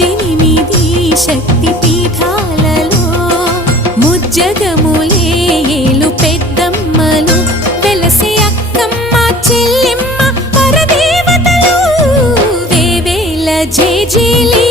8 శక్తి పీఠాలలో ముజ్జగములే ఏలు పెద్దమ్మలు వెలసి అక్కమ్మ చెల్లెమ్మ పరదేవతలు వేవేల జేజేలి